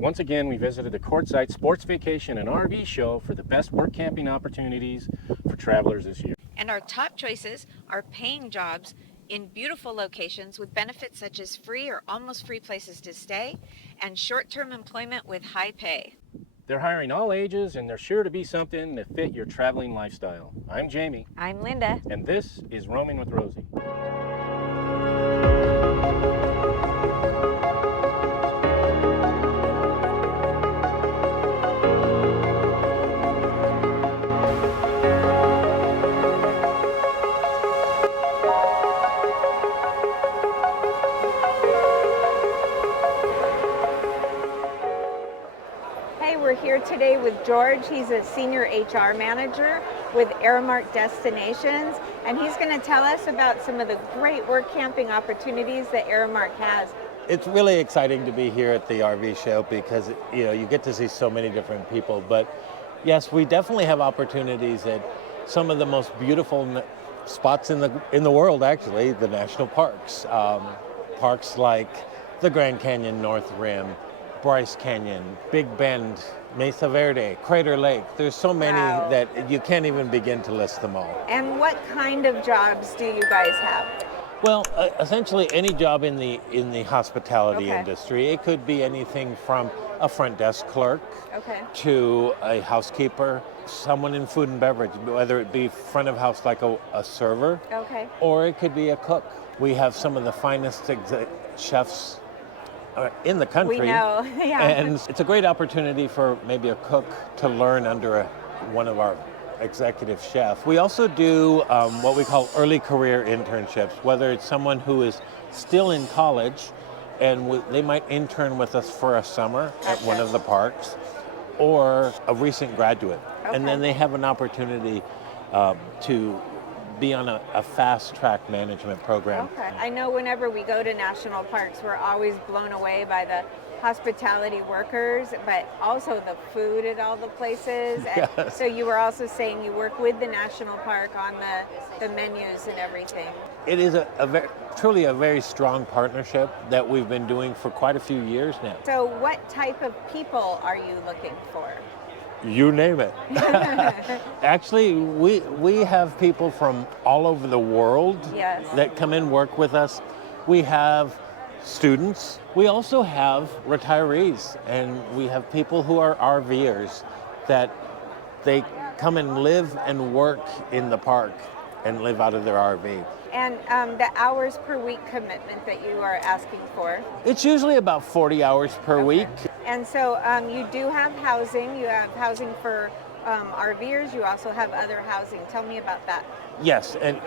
Once again, we visited the Quartzsite Sports Vacation and RV show for the best work camping opportunities for travelers this year. And our top choices are paying jobs in beautiful locations with benefits such as free or almost free places to stay and short-term employment with high pay. They're hiring all ages, and there's sure to be something to fit your traveling lifestyle. I'm Jamie. I'm Linda. And this is Roaming with Rosie. We're here today with George. He's a senior HR manager with Aramark Destinations, and he's going to tell us about some of the great work camping opportunities that Aramark has. It's really exciting to be here at the RV show because you get to see so many different people. But yes, we definitely have opportunities at some of the most beautiful spots in the world. Actually, the national parks, parks like the Grand Canyon North Rim, Bryce Canyon, Big Bend, Mesa Verde, Crater Lake. There's so many that you can't even begin to list them all. And what kind of jobs do you guys have? Well, essentially any job in the hospitality industry. It could be anything from a front desk clerk to a housekeeper, someone in food and beverage, whether it be front of house like a server, or it could be a cook. We have some of the finest chefs in the country. We know, And it's a great opportunity for maybe a cook to learn under one of our executive chefs. We also do what we call early career internships, whether it's someone who is still in college and they might intern with us for a summer at one of the parks, or a recent graduate. And then they have an opportunity to be on a fast-track management program. I know whenever we go to national parks, we're always blown away by the hospitality workers, but also the food at all the places. And so you were also saying you work with the national park on the menus and everything. It is truly a very strong partnership that we've been doing for quite a few years now. So what type of people are you looking for? You name it. Actually, we have people from all over the world that come and work with us. We have students. We also have retirees, and we have people who are RVers that they come and live and work in the park and live out of their RV. And the hours per week commitment that you are asking for? It's usually about 40 hours per week. And so you do have housing. You have housing for RVers. You also have other housing. Tell me about that. Yes, and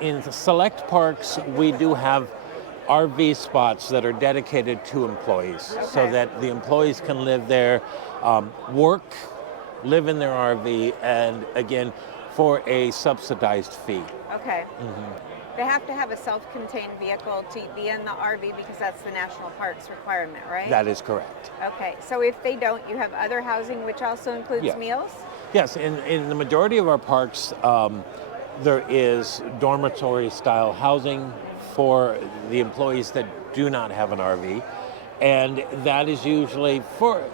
in select parks, we do have RV spots that are dedicated to employees so that the employees can live there, work, live in their RV, and again, for a subsidized fee. They have to have a self-contained vehicle to be in the RV because that's the national parks requirement, right? That is correct. So if they don't, you have other housing which also includes meals? Yes, in the majority of our parks, there is dormitory-style housing for the employees that do not have an RV. And that is usually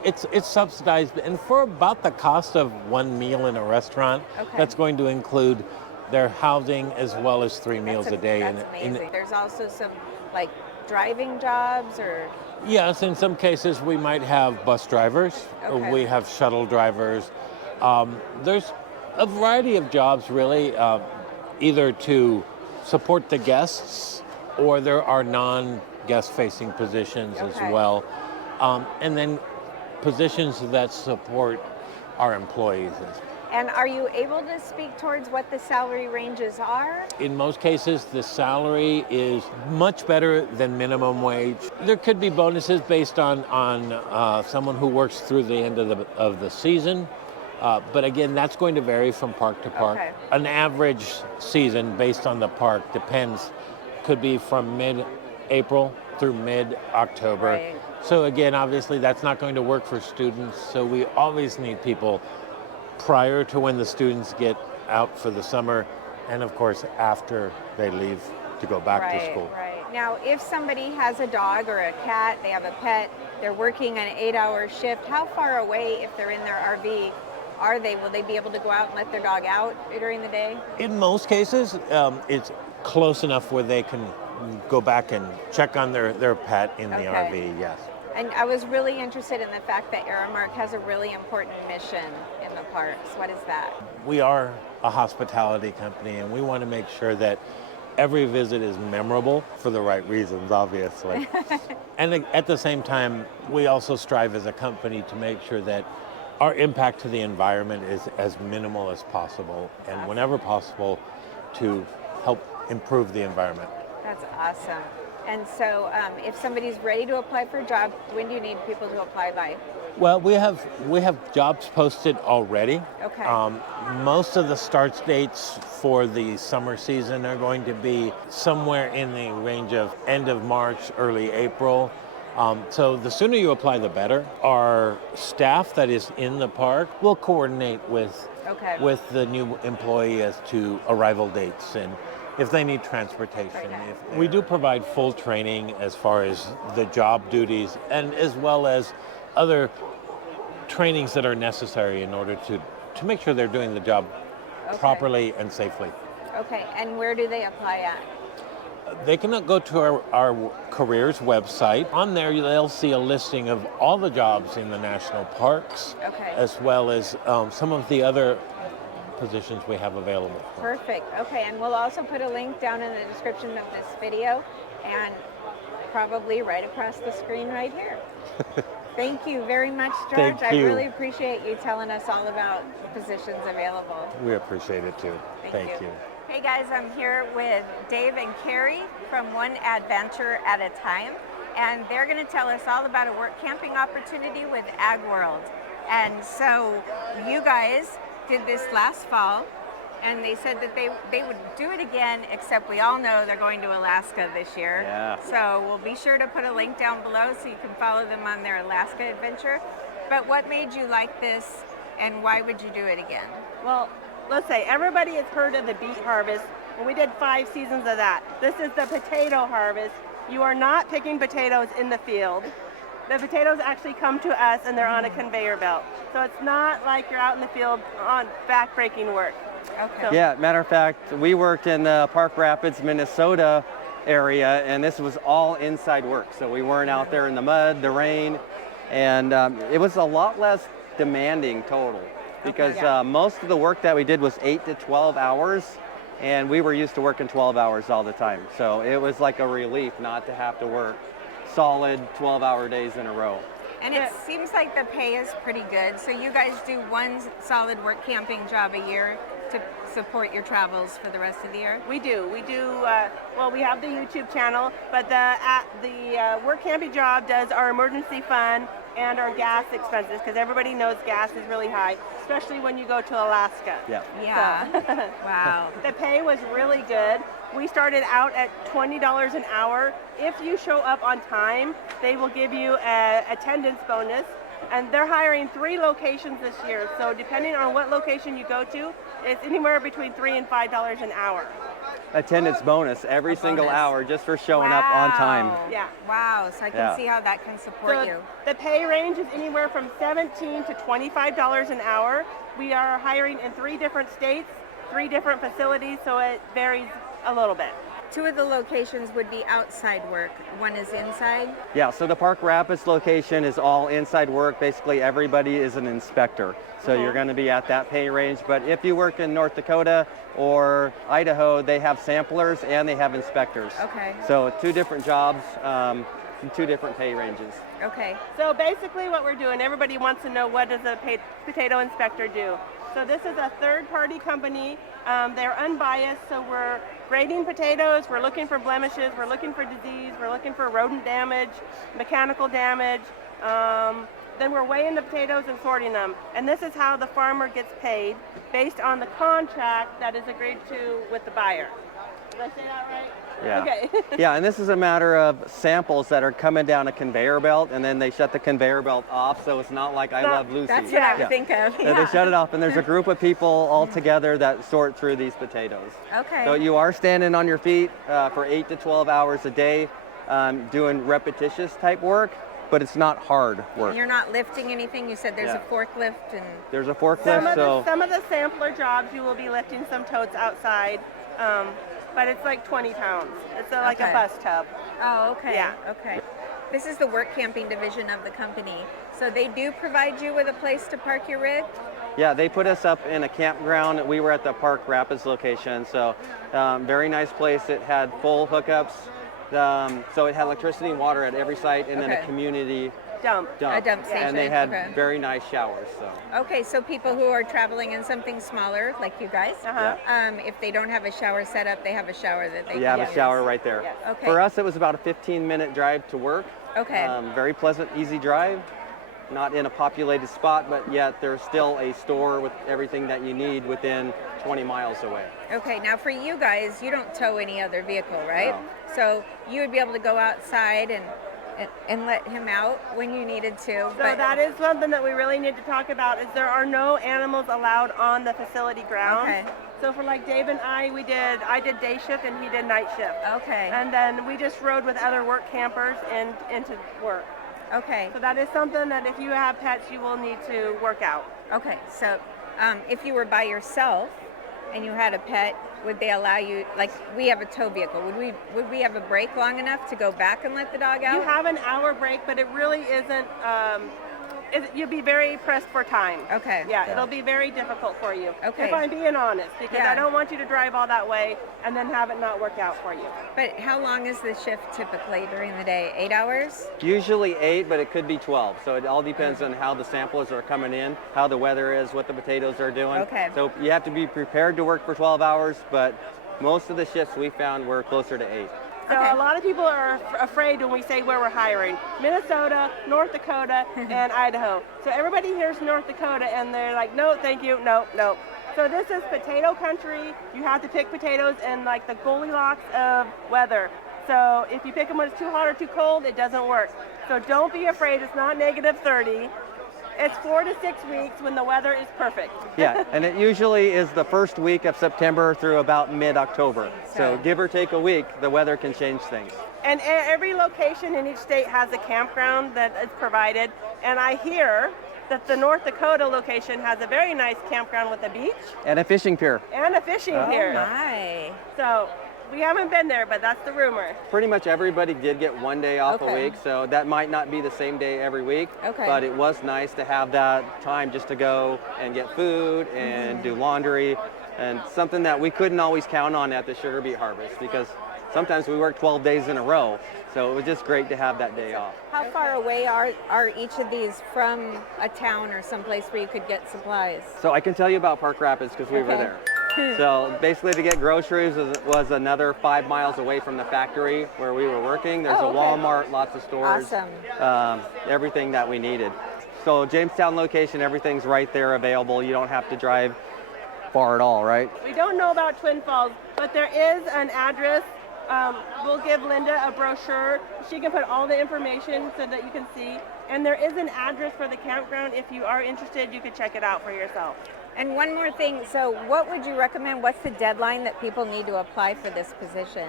it's subsidized, and for about the cost of one meal in a restaurant, that's going to include their housing as well as 3 meals a day. That's amazing. There's also some like driving jobs or? Yes, in some cases we might have bus drivers, or we have shuttle drivers. There's a variety of jobs really, either to support the guests, or there are non-guest facing positions as well. And then positions that support our employees. And are you able to speak towards what the salary ranges are? In most cases, the salary is much better than minimum wage. There could be bonuses based on someone who works through the end of the season. But again, that's going to vary from park to park. An average season based on the park depends, could be from mid-April through mid-October. So again, obviously that's not going to work for students. So we always need people prior to when the students get out for the summer, and of course after they leave to go back to school. Now, if somebody has a dog or a cat, they have a pet, they're working an 8-hour shift, how far away, if they're in their RV, are they? Will they be able to go out and let their dog out during the day? In most cases, it's close enough where they can go back and check on their pet in the RV, yes. And I was really interested in the fact that Aramark has a really important mission in the parks. What is that? We are a hospitality company, and we want to make sure that every visit is memorable for the right reasons, obviously. And at the same time, we also strive as a company to make sure that our impact to the environment is as minimal as possible, and whenever possible, to help improve the environment. That's awesome. And so if somebody's ready to apply for a job, when do you need people to apply by? Well, we have jobs posted already. Okay. Most of the start dates for the summer season are going to be somewhere in the range of end of March, early April. So the sooner you apply, the better. Our staff that is in the park will coordinate with the new employee as to arrival dates and if they need transportation. We do provide full training as far as the job duties and as well as other trainings that are necessary in order to make sure they're doing the job properly and safely. Okay, and where do they apply at? They can go to our careers website. On there, they'll see a listing of all the jobs in the national parks, as well as some of the other positions we have available. Perfect. Okay, and we'll also put a link down in the description of this video and probably right across the screen right here. Thank you very much, George. Thank you. I really appreciate you telling us all about the positions available. We appreciate it too. Thank you. Hey guys, I'm here with Dave and Carrie from One AdVanture at a Time, and they're going to tell us all about a work camping opportunity with Ag World. And so you guys did this last fall, and they said that they would do it again, except we all know they're going to Alaska this year. Yeah. So we'll be sure to put a link down below so you can follow them on their Alaska adventure. But what made you like this, and why would you do it again? Well, let's say everybody has heard of the beet harvest, and we did 5 seasons of that. This is the potato harvest. You are not picking potatoes in the field. The potatoes actually come to us and they're on a conveyor belt. So it's not like you're out in the field on back-breaking work. Okay. Yeah, matter of fact, we worked in the Park Rapids, Minnesota area, and this was all inside work. So we weren't out there in the mud, the rain, and it was a lot less demanding total because most of the work that we did was 8 to 12 hours, and we were used to working 12 hours all the time. So it was like a relief not to have to work solid 12-hour days in a row. And it seems like the pay is pretty good. So you guys do one solid work camping job a year to support your travels for the rest of the year? We do. Well, we have the YouTube channel, but the work camping job does our emergency fund and our gas expenses, because everybody knows gas is really high, especially when you go to Alaska. Yeah. Yeah. Wow. The pay was really good. We started out at $20 an hour. If you show up on time, they will give you an attendance bonus. And they're hiring 3 locations this year. So depending on what location you go to, it's anywhere between $3 and $5 an hour. Attendance bonus every single hour just for showing up on time. Yeah. Wow. So I can see how that can support you. The pay range is anywhere from $17 to $25 an hour. We are hiring in 3 different states, 3 different facilities, so it varies a little bit. 2 of the locations would be outside work. One is inside. Yeah, so the Park Rapids location is all inside work. Basically, everybody is an inspector. So you're going to be at that pay range. But if you work in North Dakota or Idaho, they have samplers and they have inspectors. Okay. So 2 different jobs, 2 different pay ranges. Okay. So basically what we're doing, everybody wants to know, what does a potato inspector do? So this is a third-party company. They're unbiased, so we're grading potatoes, we're looking for blemishes, we're looking for disease, we're looking for rodent damage, mechanical damage. Then we're weighing the potatoes and sorting them. And this is how the farmer gets paid, based on the contract that is agreed to with the buyer. Did I say that right? Yeah. Okay. Yeah, and this is a matter of samples that are coming down a conveyor belt, and then they shut the conveyor belt off, so it's not like I Love Lucy. That's what I Yeah. would think of. So they shut it off, and there's a group of people all together that sort through these potatoes. Okay. So you are standing on your feet for 8 to 12 hours a day, doing repetitious type work, but it's not hard work. And you're not lifting anything. You said there's Yeah. a forklift and. There's a forklift, Some of the sampler jobs you will be lifting some totes outside, but it's like 20 pounds. It's like Okay. a bus tub. Oh, okay. Yeah. Okay. This is the work camping division of the company. So they do provide you with a place to park your rig? Yeah, they put us up in a campground. We were at the Park Rapids location, so very nice place. It had full hookups. So it had electricity and water at every site, and then a Okay. community Dump. A dump station. And they had Okay. very nice showers. So Okay, so people who are traveling in something smaller, like you guys, if they don't have a shower set up, they have a shower that they you can have use. a shower right there. Yes. Okay. For us, it was about a 15-minute drive to work. Okay. Very pleasant, easy drive. Not in a populated spot, but yet there's still a store with everything that you need within 20 miles away. Okay, now for you guys, you don't tow any other vehicle, right? No. So you would be able to go outside and let him out when you needed to. So that is something that we really need to talk about, is there are no animals allowed on the facility grounds. Okay. So for like Dave and I did day shift and he did night shift. Okay. And then we just rode with other work campers and into work. Okay. So that is something that if you have pets, you will need to work out. Okay. So if you were by yourself and you had a pet, would they allow you, like we have a tow vehicle, would we have a break long enough to go back and let the dog out? You have an hour break, but it really isn't, you'll be very pressed for time. Okay. Yeah, it'll be very difficult for you. Okay. If I'm being honest, because Yeah. I don't want you to drive all that way and then have it not work out for you. But how long is the shift typically during the day? 8 hours? Usually 8, but it could be 12. So it all depends on how the samples are coming in, how the weather is, what the potatoes are doing. Okay. So you have to be prepared to work for 12 hours, but most of the shifts we found were closer to 8. So Okay. a lot of people are afraid when we say where we're hiring. Minnesota, North Dakota, and Idaho. So everybody hears North Dakota and they're like, no, thank you, no, no. So this is potato country. You have to pick potatoes in like the Goldilocks of weather. So if you pick them when it's too hot or too cold, it doesn't work. So don't be afraid, it's not -30. It's 4 to 6 weeks when the weather is perfect. Yeah, and it usually is the first week of September through about mid-October. So give or take a week, the weather can change things. And every location in each state has a campground that is provided. And I hear that the North Dakota location has a very nice campground with a beach And a fishing pier. and a fishing Oh pier. my. So we haven't been there, but that's the rumor. Pretty much everybody did get 1 day off a Okay. week, so that might not be the same day every week. Okay. But it was nice to have that time just to go and get food and do laundry, and something that we couldn't always count on at the sugar beet harvest because sometimes we worked 12 days in a row. So it was just great to have that day off. How far away are each of these from a town or someplace where you could get supplies? So I can tell you about Park Rapids because we were Okay. there. So basically to get groceries was another 5 miles away from the factory where we were working. There's Oh, a okay. Walmart, lots of stores, Awesome. everything that we needed. So Jamestown location, everything's right there available. You don't have to drive far at all, right? We don't know about Twin Falls, but there is an address. We'll give Linda a brochure. She can put all the information so that you can see. And there is an address for the campground. If you are interested, you could check it out for yourself. And one more thing, so what would you recommend? What's the deadline that people need to apply for this position?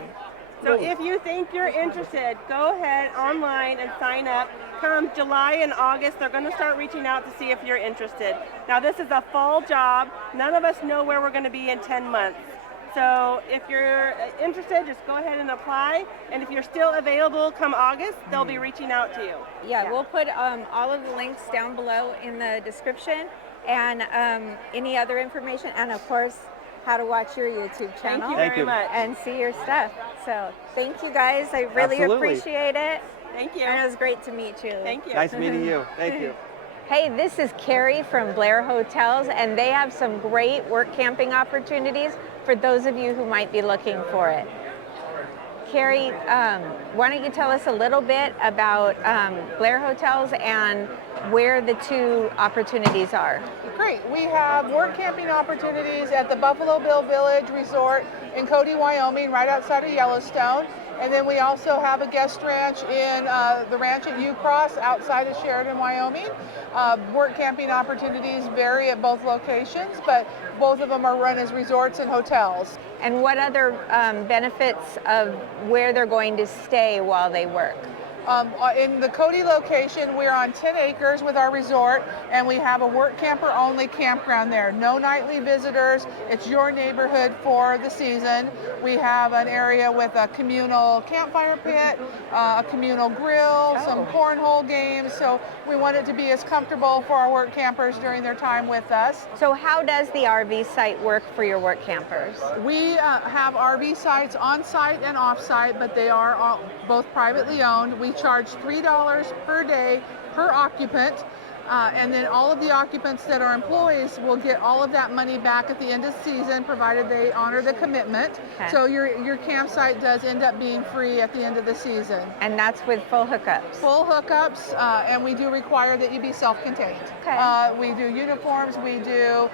So if you think you're interested, go ahead online and sign up. Come July and August, they're going to start reaching out to see if you're interested. Now this is a fall job. None of us know where we're going to be in 10 months. So if you're interested, just go ahead and apply. And if you're still available come August, they'll be reaching out to you. Yeah, we'll put all of the links down below in the description and any other information, and of course, how to watch your YouTube channel. Thank you Thank very you. much. And see your stuff. So thank you guys. I really Absolutely. appreciate it. Thank you. And it was great to meet you. Thank you. Nice meeting you. Thank you. Hey, this is Carrie from Blair Hotels, and they have some great work camping opportunities for those of you who might be looking for it. Carrie, why don't you tell us a little bit about Blair Hotels and where the two opportunities are? Great. We have work camping opportunities at the Buffalo Bill Village Resort in Cody, Wyoming, right outside of Yellowstone. And then we also have a guest ranch in the ranch at Ucross outside of Sheridan, Wyoming. Work camping opportunities vary at both locations, but both of them are run as resorts and hotels. And what other benefits of where they're going to stay while they work? In the Cody location, we're on 10 acres with our resort, and we have a work camper only campground there. No nightly visitors. It's your neighborhood for the season. We have an area with a communal campfire pit, a communal grill, some cornhole games. So we want it to be as comfortable for our work campers during their time with us. So how does the RV site work for your work campers? We have RV sites on site and off site, but they are all, both privately owned. We charge $3 per day per occupant, and then all of the occupants that are employees will get all of that money back at the end of the season, provided they honor the commitment. Okay. So your campsite does end up being free at the end of the season. And that's with full hookups? Full hookups, and we do require that you be self-contained. Okay. We do uniforms, we do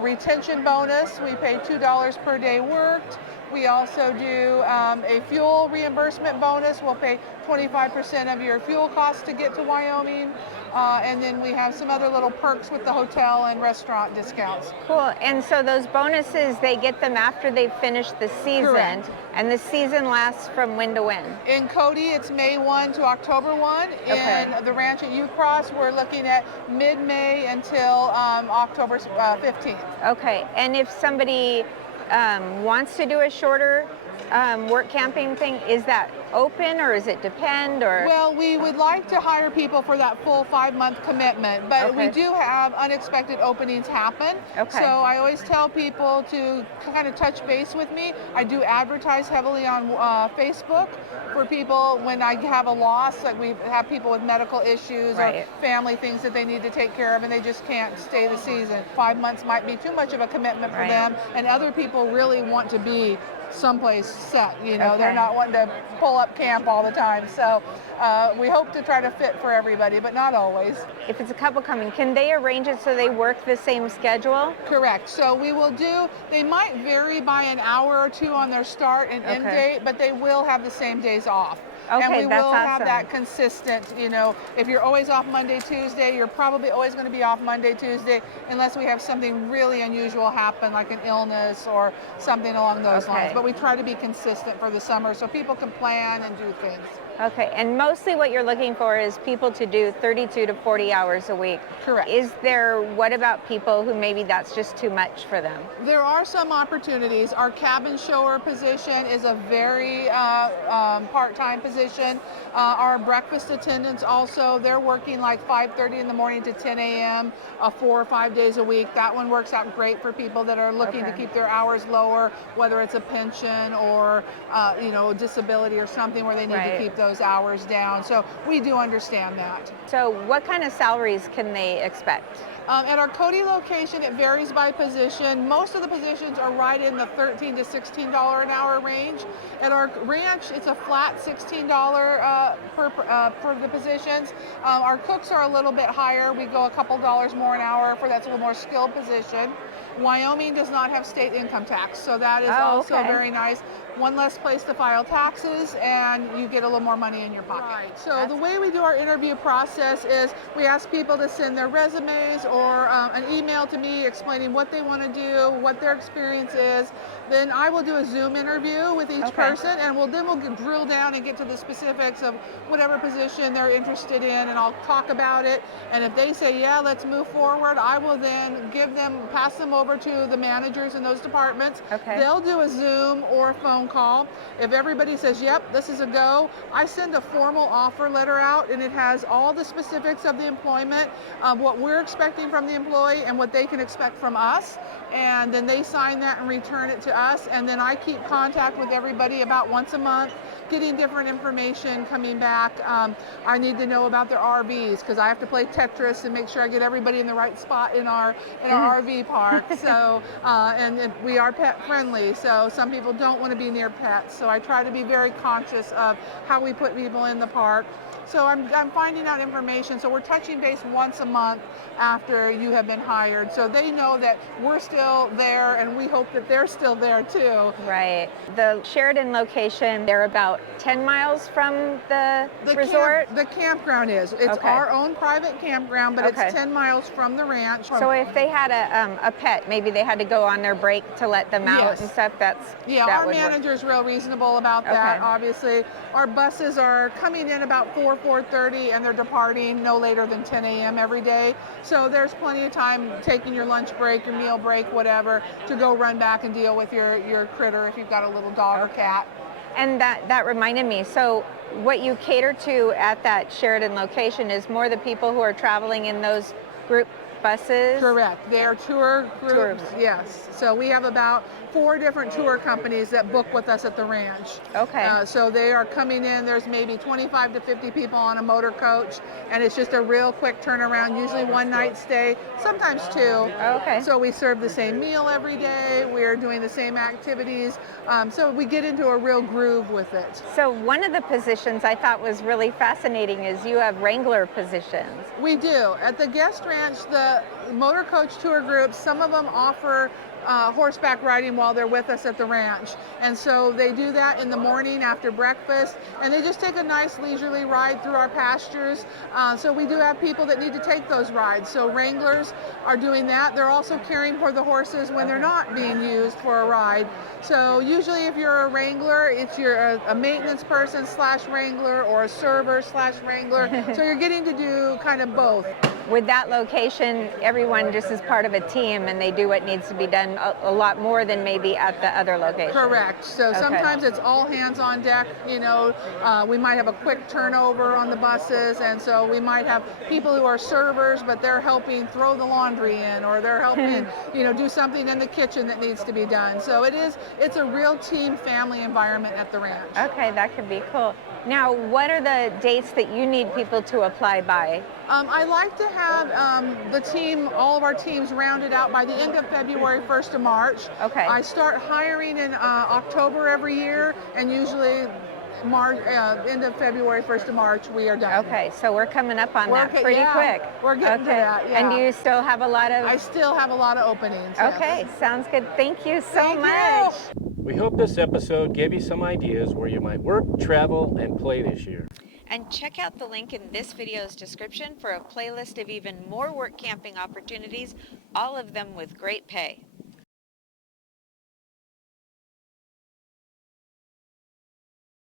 retention bonus, we pay $2 per day worked. We also do a fuel reimbursement bonus. We'll pay 25% of your fuel costs to get to Wyoming. And then we have some other little perks with the hotel and restaurant discounts. Cool. And so those bonuses, they get them after they've finished the season. Correct. And the season lasts from when to when? In Cody, it's May 1 to October 1. Okay. In the ranch at Ucross, we're looking at mid-May until October 15th. Okay. And if somebody wants to do a shorter work camping thing, is that open or does it depend? Or Well, we would like to hire people for that full 5-month commitment, but we do have unexpected openings happen. Okay. So I always tell people to kind of touch base with me. I do advertise heavily on Facebook for people when I have a loss, like we have people with medical issues Right. or family things that they need to take care of and they just can't stay the season. 5 months might be too much of a commitment for Right. them, and other people really want to be someplace set, you know, Okay. they're not wanting to pull up camp all the time. So we hope to try to fit for everybody, but not always. if it's a couple coming, can they arrange it so they work the same schedule? Correct. So we will do, they might vary by an hour or two on their start and end Okay. date, but they will have the same days off. Okay, and we that's will have awesome. that consistent, you know, if you're always off Monday, Tuesday, you're probably always going to be off Monday, Tuesday, unless we have something really unusual happen, like an illness or something along those Okay. lines. But we try to be consistent for the summer so people can plan and do things. Okay, and mostly what you're looking for is people to do 32 to 40 hours a week. Correct. What about people who maybe that's just too much for them? There are some opportunities. Our cabin shower position is a very part-time position. Our breakfast attendants also, they're working like 5:30 in the morning to 10 a.m. 4 or 5 days a week. That one works out great for people that are looking to Okay. keep their hours lower, whether it's a pension or you know, disability or something where they need to Right. keep those hours down. So we do understand that. So what kind of salaries can they expect? At our Cody location, it varies by position. Most of the positions are right in the $13 to $16 an hour range. At our ranch, it's a flat $16 for the positions. Our cooks are a little bit higher. We go a couple dollars more an hour for that's a little more skilled position. Wyoming does not have state income tax, so that is also okay. very nice. One less place to file taxes, and you get a little more money in your pocket. Right. So the way we do our interview process is we ask people to send their resumes or an email to me explaining what they want to do, what their experience is. Then I will do a Zoom interview with each person, and we'll drill down and get to the specifics of whatever position they're interested in, and I'll talk about it. And if they say, yeah, let's move forward, I will then pass them over to the managers in those departments. Okay. They'll do a Zoom or phone call. If everybody says, yep, this is a go, I send a formal offer letter out, and it has all the specifics of the employment, what we're expecting expecting from the employee and what they can expect from us, and then they sign that and return it to us, and then I keep contact with everybody about once a month, getting different information coming back. I need to know about their RVs because I have to play Tetris and make sure I get everybody in the right spot in our RV park. So and we are pet friendly, so some people don't want to be near pets, so I try to be very conscious of how we put people in the park. So I'm finding out information. So we're touching base once a month after you have been hired. So they know that we're still there and we hope that they're still there too. Right. The Sheridan location, they're about 10 miles from the resort? The campground is. It's Okay. our own private campground, but Okay. it's 10 miles from the ranch. So if they had a pet, maybe they had to go on their break to let them out Yes. and stuff, that our would work. manager's real reasonable about that. Okay. Obviously, our buses are coming in about 4:30, and they're departing no later than 10 a.m. every day. So there's plenty of time taking your lunch break, your meal break, whatever, to go run back and deal with your critter if you've got a little dog or cat. And that reminded me, so what you cater to at that Sheridan location is more the people who are traveling in those group buses? Correct. They are tour groups. Tours. Yes. So we have about 4 different tour companies that book with us at the ranch. Okay. So they are coming in. There's maybe 25 to 50 people on a motor coach, and it's just a real quick turnaround, usually one night stay, sometimes 2. Okay. So we serve the same meal every day. We're doing the same activities. So we get into a real groove with it. So one of the positions I thought was really fascinating is you have wrangler positions. We do. At the guest ranch, the motor coach tour groups, some of them offer horseback riding while they're with us at the ranch. And so they do that in the morning after breakfast, and they just take a nice leisurely ride through our pastures. So we do have people that need to take those rides. So wranglers are doing that. They're also caring for the horses when they're not being used for a ride. So usually if you're a wrangler, you're a maintenance person / wrangler or a server / wrangler. So you're getting to do kind of both. With that location, everyone just is part of a team and they do what needs to be done a lot more than maybe at the other location. Correct. So Okay. sometimes it's all hands on deck. We might have a quick turnover on the buses, and so we might have people who are servers, but they're helping throw the laundry in, or they're helping, do something in the kitchen that needs to be done. So it's a real team family environment at the ranch. Okay, that could be cool. Now, what are the dates that you need people to apply by? I like to have all of our teams rounded out by the end of February, 1st of March. Okay. I start hiring in October every year, and usually end of February, 1st of March, we are done. Okay, so we're coming up on that pretty quick. We're getting to that, yeah. And do you still have a lot of... I still have a lot of openings. Yes. Okay, sounds good. Thank you so Thank much. you. We hope this episode gave you some ideas where you might work, travel, and play this year. And check out the link in this video's description for a playlist of even more work camping opportunities, all of them with great pay.